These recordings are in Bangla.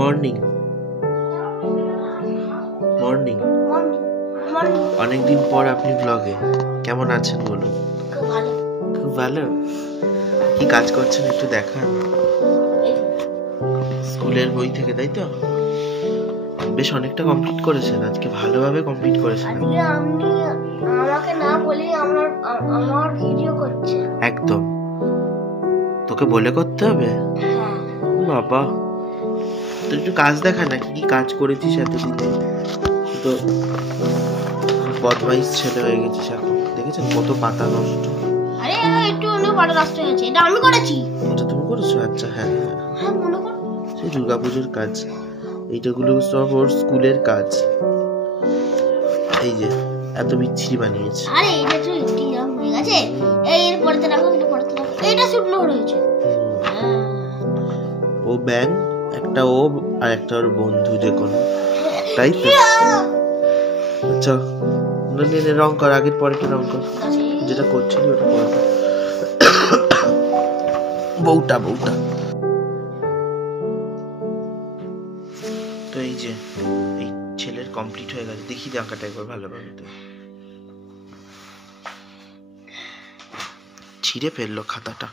মর্নিং মর্নিং অনেকদিন পর আপনি ব্লগে কেমন আছেন বলুন? খুব ভালো। কি কাজ করছেন একটু দেখান। স্কুলের বই থেকে, তাই তো? বেশ অনেকটা কমপ্লিট করেছেন আজকে, ভালোভাবে কমপ্লিট করেছেন। আমাকে না বলি আমার ভিডিও করছে। একদম তোকে বলে করতে হবে। বাবা, তুই একটু কাজ দেখা না, কি কাজ করেছিস এতদিনে। তো বদমাইশ ছেলে হয়ে গেছিস এখন, দেখেছেন কত পাতা নষ্ট। আরে একটু অন্য পাতা নষ্ট হয়েছে, এটা আমি করেছি। এটা তুমি করেছো? আচ্ছা, হ্যাঁ হ্যাঁ, মনে কর সেই দুর্গাপুজোর কাজ। এইটাগুলো সব ওর স্কুলের কাজ। এই যে এত বিচ্ছিরি বানিয়েছে। আরে এটা তো একটু এরকম হয়ে গেছে। এর পড়তে রাখো, এটা পড়তে রাখো, এটা শুকনো হয়েছে। ও ব্যাং, একটা ও আর একটা ওর বন্ধু যে কোনো, তাই তো? আচ্ছা রং কর, আগের পরেটা রং কর, যেটা করছিলি ওটা কর। বউটা তো এই যে এই ছেলের কমপ্লিট হয়ে গেছে। দেখি আঁকাটা একবার ভালোভাবে। তো ছিঁড়ে ফেললো খাতাটা।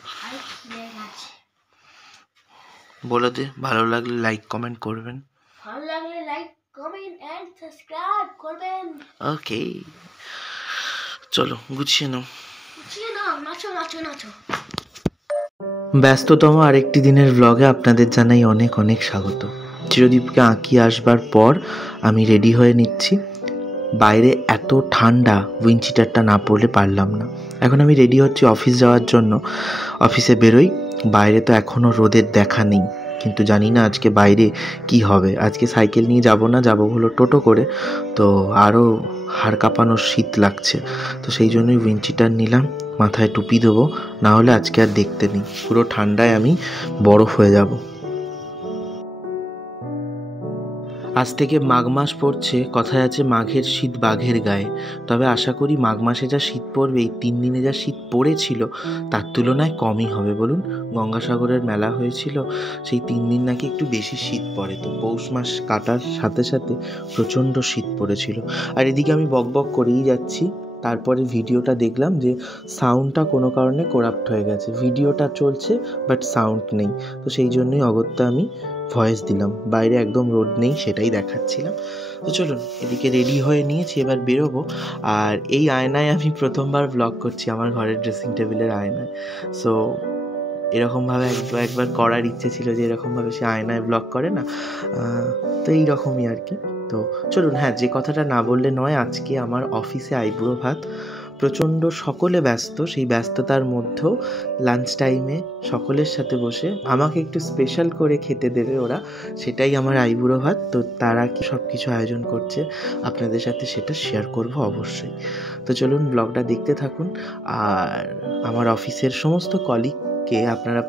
বলে দে, ভালো লাগলে লাইক কমেন্ট করবেন। ভালো লাগলে লাইক কমেন্ট এন্ড সাবস্ক্রাইব করবেন। ওকে, চলো গুছিয়ে নাও। নাচো। ব্যস্ততম আরেকটি দিনের ব্লগে আপনাদের জানাই অনেক অনেক স্বাগত। চিরদীপকে আঁকিয়ে আসবার পর আমি রেডি হয়ে নিচ্ছি। বাইরে এত ঠান্ডা, উইন্ডচিটারটা না পরলে পারলাম না। এখন আমি রেডি হচ্ছি অফিস যাওয়ার জন্য। অফিসে বেরোই, বাইরে তো এখনও রোদের দেখা নেই, কিন্তু জানি না আজকে বাইরে কি হবে। আজকে সাইকেল নিয়ে যাব হলো টোটো করে, তো আরও হাড় কাঁপানোর শীত লাগছে। তো সেই জন্যই উইন্ডচিটার নিলাম, মাথায় টুপি দেবো, না হলে আজকে আর দেখতে নেই, পুরো ঠান্ডায় আমি বরফ হয়ে যাব। আজ থেকে মাঘ মাস পড়ছে, কথায় আছে মাঘের শীত বাঘের গায়ে। তবে আশা করি মাঘ মাসে যা শীত পড়বে, এই 3 দিনে যা শীত পড়েছিল তার তুলনায় কমই হবে। বলুন, গঙ্গাসাগরের মেলা হয়েছিল, সেই 3 দিন নাকি একটু বেশি শীত পড়ে। তো পৌষ মাস কাটার সাথে সাথে প্রচণ্ড শীত পড়েছিল। আর এদিকে আমি বকবক করেই যাচ্ছি। তারপরে ভিডিওটা দেখলাম যে সাউন্ডটা কোনো কারণে করাপ্ট হয়ে গেছে। ভিডিওটা চলছে বাট সাউন্ড নেই। তো সেই জন্যই অগত্যা আমি ভয়েস দিলাম। বাইরে একদম রোদ নেই, সেটাই দেখাচ্ছিলাম। তো চলুন, এদিকে রেডি হয়ে নিয়েছি, এবার বেরোবো। আর এই আয়নায় আমি প্রথমবার ব্লগ করছি, আমার ঘরের ড্রেসিং টেবিলের আয়নায়। সো এরকমভাবে একবার করার ইচ্ছে ছিল, যে এরকমভাবে সে আয়নায় ব্লগ করে না, তো এইরকমই আর কি। তো চলুন, হ্যাঁ, যে কথাটা না বললে নয়, আজকে আমার অফিসে আইবুড়ো ভাত। প্রচণ্ড সকলে ব্যস্ত, সেই ব্যস্ততার মধ্যেও লাঞ্চ টাইমে সকলের সাথে বসে আমাকে একটু স্পেশাল করে খেতে দেবে ওরা, সেটাই আমার আইবুড়ো ভাত। তো তারা কি সব কিছু আয়োজন করছে আপনাদের সাথে সেটা শেয়ার করব অবশ্যই। তো চলুন, ব্লগটা দেখতে থাকুন। আর আমার অফিসের সমস্ত কলিগকে আপনারা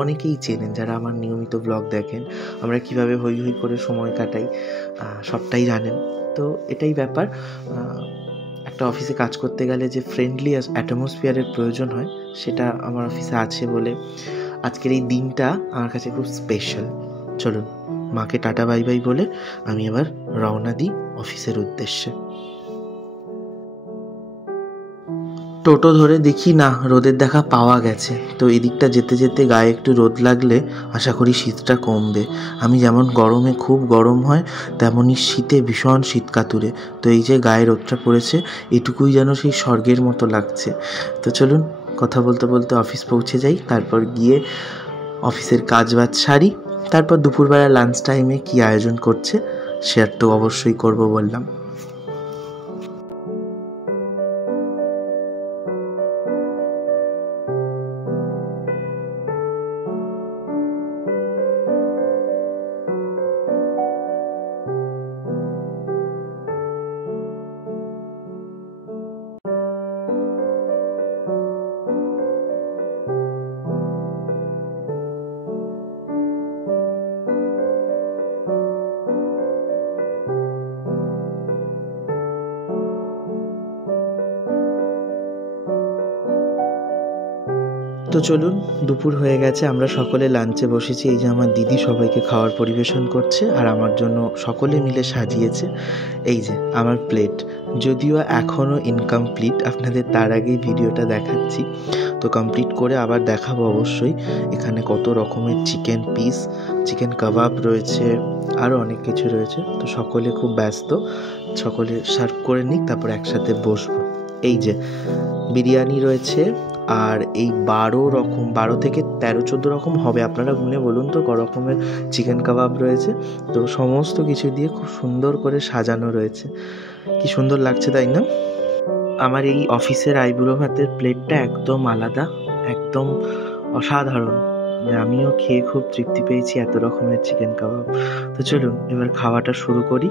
অনেকেই চেনেন, যারা আমার নিয়মিত ব্লগ দেখেন, আমরা কিভাবে হই হই করে সময় কাটাই সবটাই জানেন। তো এটাই ব্যাপার, একটা অফিসে কাজ করতে গেলে যে ফ্রেন্ডলি অ্যাটমসফিয়ারের প্রয়োজন হয়, সেটা আমার অফিসে আছে বলে আজকের এই দিনটা আমার কাছে খুব স্পেশাল। চলুন, মাকে টাটা বাই বাই বলে আমি এবার রওনা দিই অফিসের উদ্দেশ্যে। টোটো ধরে দেখি না, রোদের দেখা পাওয়া গেছে। তো এদিকটা যেতে যেতে গায়ে একটু রোদ লাগলে আশা করি শীতটা কমবে। আমি যেমন গরমে খুব গরম হয়, তেমনই শীতে ভীষণ শীত কাতুরে। তো এই যে গায়ে রোদটা পড়েছে, এটুকুই যেন সেই স্বর্গের মতো লাগছে। তো চলুন, কথা বলতে বলতে অফিস পৌঁছে যাই, তারপর গিয়ে অফিসের কাজবাজ সারি। তারপর দুপুরবেলা লাঞ্চ টাইমে কী আয়োজন করছে শেয়ার তো অবশ্যই করব বললাম। তো চলুন, দুপুর হয়ে গেছে, আমরা সকলে লাঞ্চে বসেছি। এই যে আমার দিদি সবাইকে খাওয়ার পরিবেশন করছে আর আমার জন্য সকলে মিলে সাজিয়েছে। এই যে আমার প্লেট, যদিও এখনও ইনকমপ্লিট, আপনাদের তার আগেই ভিডিওটা দেখাচ্ছি। তো কমপ্লিট করে আবার দেখাবো অবশ্যই। এখানে কত রকমের চিকেন পিস, চিকেন কাবাব রয়েছে, আরও অনেক কিছু রয়েছে। তো সকলে খুব ব্যস্ত, সকলে সার্ভ করে নিক, তারপর একসাথে বসবো। এই যে বিরিয়ানি রয়েছে, আর এই 12 থেকে 13-14 রকম হবে, আপনারা গুনে বলুন তো ক রকমের চিকেন কাবাব রয়েছে। তো সমস্ত কিছু দিয়ে খুব সুন্দর করে সাজানো রয়েছে, কি সুন্দর লাগছে তাই না? আমার এই অফিসের আইবুড়ো ভাতের প্লেটটা একদম আলাদা, একদম অসাধারণ। আমিও খেয়ে খুব তৃপ্তি পেয়েছি, এত রকমের চিকেন কাবাব। তো চলুন এবার খাওয়াটা শুরু করি।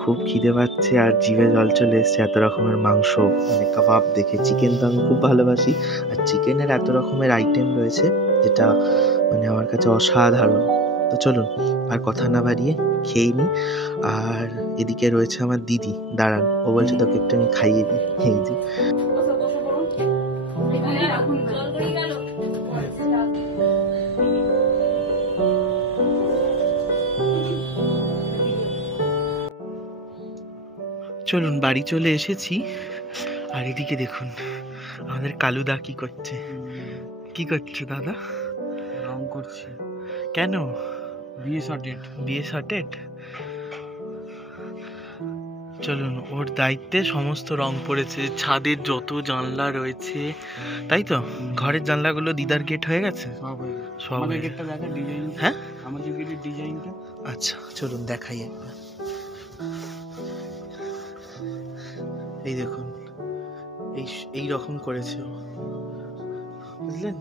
খুব খিদে পাচ্ছে আর জিভে জল চলে এসছে এত রকমের মাংস, মানে কাবাব দেখে। চিকেন তো আমি খুব ভালোবাসি, আর চিকেনের এত রকমের আইটেম রয়েছে যেটা মানে আমার কাছে অসাধারণ। তো চলুন আর কথা না বাড়িয়ে খেয়ে নিই। আর এদিকে রয়েছে আমার দিদি, দাঁড়ান, ও বলছে তোকে একটু আমি খাইয়ে দিই। এই যে চলুন বাড়ি চলে এসেছি। আর এদিকে দেখুন আমাদের কালুদা কি করছে। কি করছে দাদা? রং করছে। কেন? বিয়ে শর্টেড। চলুন, ওর দায়িত্বে সমস্ত রং পড়েছে, ছাদের যত জানলা রয়েছে, তাই তো? ঘরের জানলাগুলো দিদার গেট হয়ে গেছে, সব হয়ে গেছে। সব আমাদের হয়ে গেটটা দেখা ডিজাইন। হ্যাঁ, আমাদের গেটের ডিজাইনটা। আচ্ছা চলুন দেখাই একবার। এই দেখুন, এই রকম করেছে ও, বুঝলেন?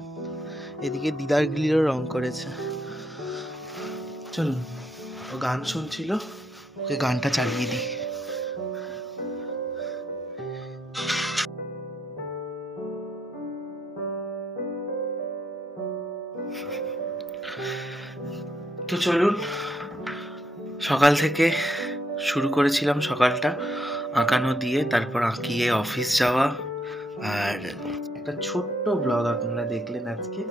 এদিকে দিদার গ্রিলও রং করেছে। চলুন, ও গান শুনছিল, ওকে গানটা চালিয়ে দিই। তো চলুন, সকাল থেকে শুরু করেছিলাম সকালটা আঁকানো দিয়ে, তারপর আঁকিয়ে অফিস যাওয়া। আর একটা ছোট্ট ব্লগ আপনারা দেখলেন আজকে,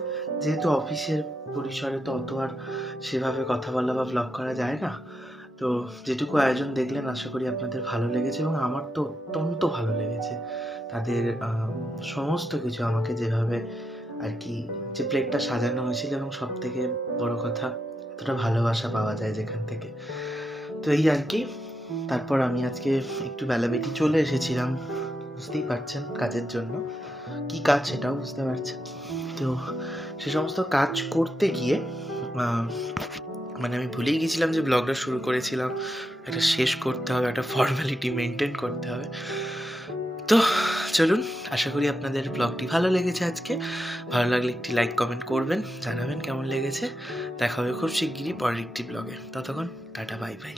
যেহেতু অফিসের পরিসরে তো অত আর সেভাবে কথা বলা বা ব্লগ করা যায় না। তো যেটুকু আয়োজন দেখলেন আশা করি আপনাদের ভালো লেগেছে, এবং আমার তো অত্যন্ত ভালো লেগেছে তাদের সমস্ত কিছু আমাকে যেভাবে আর কি, যে প্লেটটা সাজানো হয়েছিল, এবং সব থেকে বড় কথা এতটা ভালোবাসা পাওয়া যায় যেখান থেকে। তো এই আর কি। তারপর আমি আজকে একটু বেলাবেটি চলে এসেছিলাম, বুঝতেই পারছেন, কাজের জন্য। কি কাজ সেটাও বুঝতে পারছেন। তো সে সমস্ত কাজ করতে গিয়ে মানে আমি ভুলেই গেছিলাম যে ব্লগটা শুরু করেছিলাম, এটা শেষ করতে হবে, একটা ফর্মালিটি মেনটেন করতে হবে। তো চলুন, আশা করি আপনাদের ব্লগটি ভালো লেগেছে আজকে। ভালো লাগলে একটি লাইক কমেন্ট করবেন, জানাবেন কেমন লেগেছে। দেখা হবে খুব শিগগিরই পরের একটি ব্লগে। ততক্ষণ টাটা, বাই বাই।